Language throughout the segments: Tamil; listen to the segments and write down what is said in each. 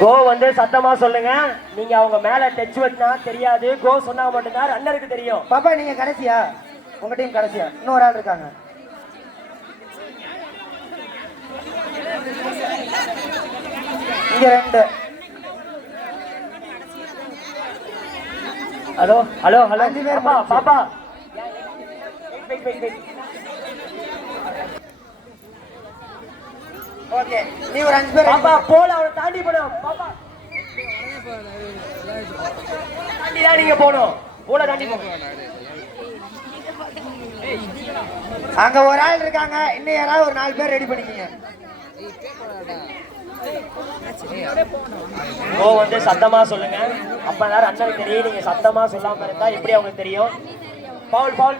கோ வந்து சத்தமா சொல்லுங்க. நீங்க அவங்க மேல டச் வச்சா தெரியாது. கோ சொன்னா மட்டும்தான் ரன்னருக்கு தெரியும். பாப்பா நீங்க கடைசியா? உங்க டீம் கடைசியா? இன்னொரு ஆள் இருக்காங்க. இங்க ரெண்டு. Hello hello hello. பாப்பா. பாப்பா. Wait, wait, wait, ஓகே நீ ஒரு அஞ்சு பேர் பாப்பா போல அவனை தாண்டி போடும் பாப்பா. தாண்டி தான் நீங்க போகணும். போல தாண்டி போகணும் அங்க ஒரு ஆள் இருக்காங்க இன்னும் யாராவது ஒரு நாலு பேர் ரெடி பண்ணிக்கங்க. கோ வந்து சத்தமா சொல்லுங்க. அப்பதான் ரன்னருக்கு தெரியும் நீங்க சத்தமா சொல்லாம இருந்தா எப்படி அவங்களுக்கு தெரியும்? பவுல் பவுல்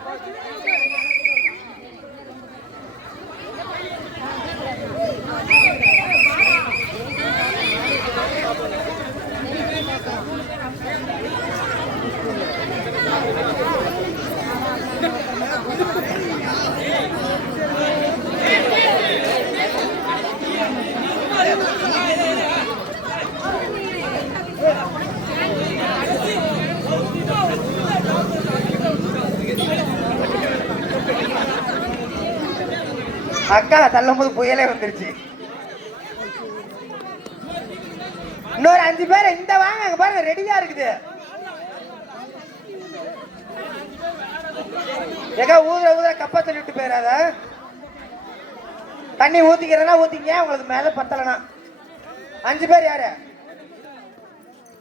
அக்கா தள்ளும் போது புயலே வந்துருச்சு. இன்னொரு அஞ்சு பேர் இந்த வாங்க அங்க பாருங்க ரெடியா இருக்குது. எங்க ஊதுற ஊதுற கப்ப தள்ளி விட்டு போயிடாத தண்ணி ஊத்திக்கிறேன்னா ஊத்திங்க உங்களுக்கு மேல பத்தலனா அஞ்சு பேர் யாரு?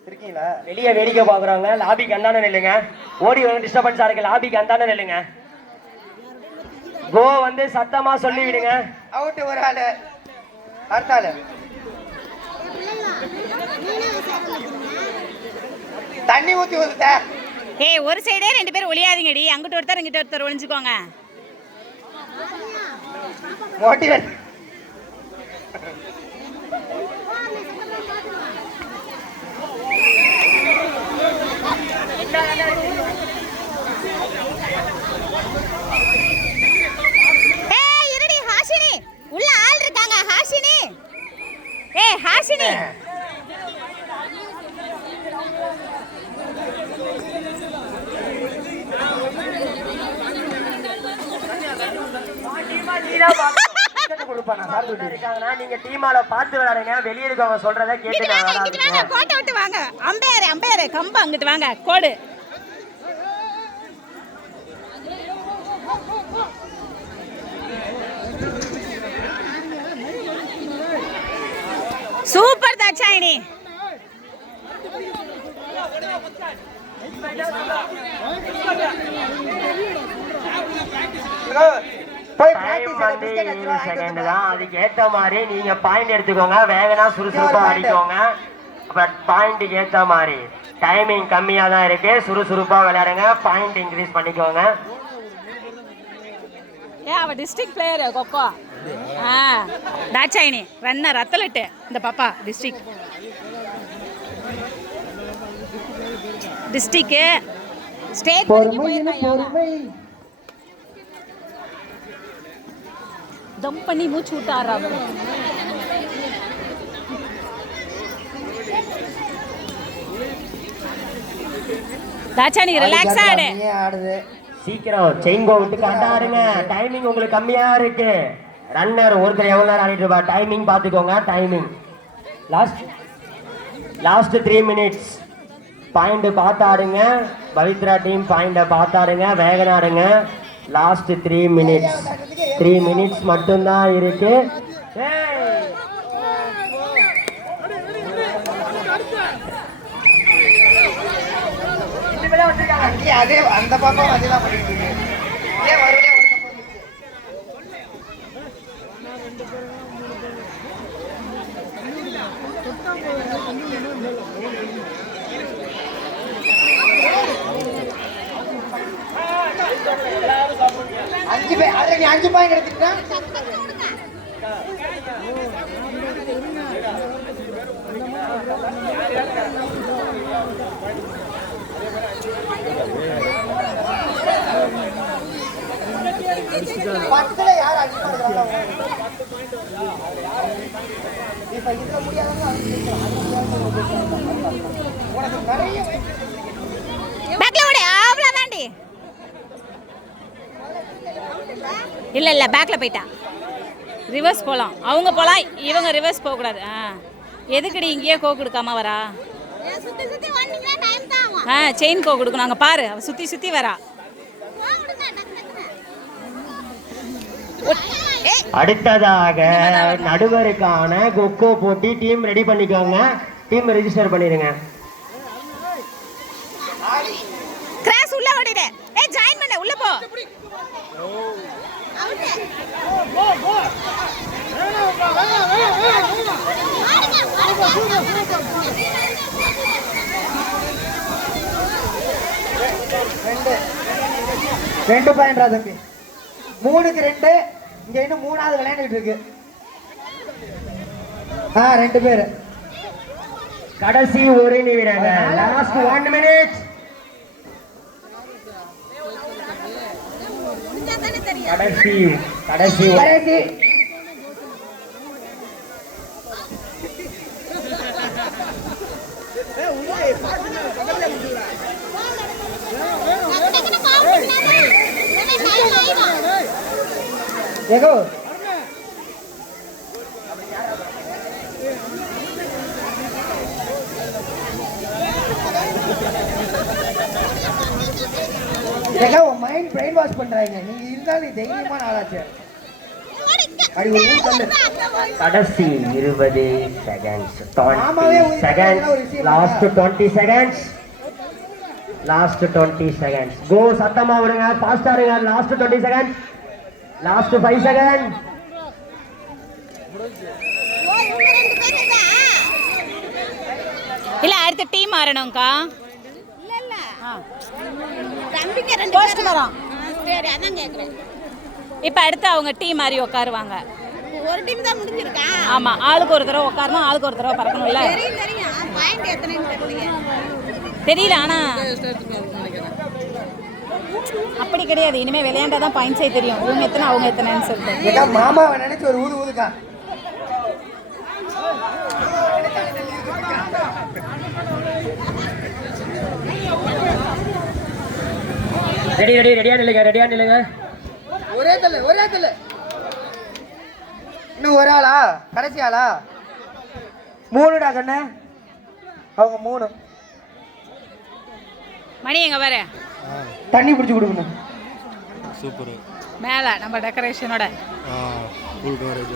இருக்கீங்களா? வெளியே வேடிக்கை பாக்குறாங்க. லாபிக்கு அந்தாண்ட நில்லுங்க. ஓடி டிஸ்டர்பன்ஸா இருக்கு. லாபிக்கு அந்தாண்ட நில்லுங்க. கோ வந்து சத்தமா சொல்லி விடுங்க. அவுட் ஒரு ஆளு. அடுத்த ஆளு. தண்ணி ஊத்தி ஊத்துட்ட. ஏய் ஒரு சைடே ரெண்டு பேர் ஒளியாதீங்கடி. அங்கிட்டு ஒருத்தர் இங்கிட்ட ஒருத்தர் ஒளிஞ்சுக்கோங்க. மோட்டிவேட் ஏய் இருடி ஹாஷினி உள்ள ஆள் இருக்காங்க ஹாஷினி ஏய் இருக்காங்கன்னா நீங்க டீமால பார்த்து விளையாடுங்க வெளியே இருக்கவங்க சொல்றத கேட்டு வாங்க இங்கிட்டு வாங்க. விட்டு வாங்க கம்பு அங்கிட்டு வாங்க கோடு. சூப்பர் தாட்சாயினி வாங்கிட்டு செகண்ட் தான் அதுக்கு ஏத்த மாதிரி நீங்க பாயிண்ட் எடுத்துக்கோங்க வேகனா சுறுசுறுப்பா. அடிக்கோங்க பட் பாயிண்ட்டுக்கு ஏத்த மாதிரி. டைமிங் கம்மியா தான் இருக்கு சுறுசுறுப்பா விளையாடுங்க பாயிண்ட் இன்க்ரீஸ் பண்ணிக்கோங்க. ஏ அவ டிஸ்ட்ரிக்ட் பிளேயர் கொக்கோ. ஆ தாட்சாயினி ரன்னர் அத்தலட்டு இந்த பாப்பா டிஸ்ட்ரிக்ட் டிஸ்ட்ரிக்ட் ஸ்டேட். தம் பண்ணி மூச்சு விட்டாரா? தாட்சாயினி ரிலாக்ஸா ஆடு. சீக்கிரம் செயின் கோ விட்டு கரெக்டா இருங்க டைமிங் உங்களுக்கு கம்மியா இருக்கு. ரன்னர் ஒருத்தர் எவ்வளவு நேரம் ஆடிட்டு இருப்பா டைமிங் பாத்துக்கோங்க timing last last three minutes point பார்த்தாடுங்க Pavithra team point பார்த்தாடுங்க வேகனாடுங்க last three minutes three minutes மட்டும்தான் இருக்கு. அதே அந்த பாப்பா அதேதான் பண்ணிட்டு இருக்கு அஞ்சு பேர் அதுல நீ அஞ்சு பாயிண்ட் எடுத்துக்கிட்டா? பத்துல யார் அஞ்சு பாயிண்ட் இப்ப இதுல முடியாதவங்க உனக்கு நிறைய இல்லை இல்லை பேக்கில் போயிட்டா. ரிவர்ஸ் போகலாம் அவங்க போகலாம் இவங்க ரிவர்ஸ் போகக்கூடாது. ஆ. எதுக்குடி இங்கேயே கோ கொடுக்காம வரா? ஆ செயின் கோ கொடுக்கணும். அங்கே பாரு அவ சுற்றி சுற்றி வரா. அடுத்ததாக நடுவருக்கான கொக்கோ போட்டி டீம் ரெடி பண்ணிக்கோங்க. டீம் ரெஜிஸ்டர் பண்ணிடுங்க. கிராஸ் உள்ள ஓடிடு. ஏய் ஜாயின் பண்ண உள்ள போ. ரெண்டு ரெண்டு பாயிண்ட்ரா தம்பி. மூணுக்கு ரெண்டு இங்க இன்னும் மூணாவது விளையாண்டுட்டு இருக்கு. ஆ ரெண்டு பேரு. கடைசி ஒரு நிமிடங்க லாஸ்ட் ஒன் மினிட் முடிஞ்சா தானே தெரியும் கடைசி கடைசி கடைசி. டக்கு, டக்குன்னு பாவு பண்ணாத. இல்லைன்னா time ஆயிடும். ஏகோ ஏகோ உன் மைண்ட் பிரெயின் வாஷ் பண்றாங்க. நீங்க இருந்தாலும் நீ தைரியமான ஆளாச்சு. கடைசி இருபது seconds seconds last twenty seconds last twenty seconds go சத்தமா விடுங்க. ஃபாஸ்டா இருங்க. Last twenty second last five second. இல்லை அடுத்த டீம் மாறணும்க்கா. சரி அதான் கேக்குறேன். இப்போ அடுத்து அவங்க டீம் மாதிரி உட்காருவாங்க. ஒரு டீம் தான் முடிஞ்சிருக்கா? ஆமாம் ஆளுக்கு ஒரு தடவை உட்காரணும் ஆளுக்கு ஒரு தடவை பறக்கணும்ல. தெரியும் தெரியும். பாயிண்ட் எத்தனைன்னு தெரியலையே தெரியல ஆனா அப்படி கிடையாது. இனிமே விளையாண்டா தான் பாயிண்ட்ஸே தெரியும். இவங்க எத்தனை அவங்க எத்தனைன்னு சொல்லிட்டு. மாமாவை நினைச்சு ஒரு ஊது ஊதுக்கா. ரெடி ரெடி ரெடியா நில்லுங்க ரெடியா நில்லுங்க. ஒரே தள்ளு ஒரே தள்ளு. இன்னும் ஒரு ஆளா? கடைசி ஆளா? மூணுடா கண்ணு. அவங்க மூணு. மணி எங்க வர தண்ணி பிடிச்சு கொடுக்கணும் சூப்பர். மேல நம்ம டெக்கரேஷனோட ஃபுல் கவரேஜ்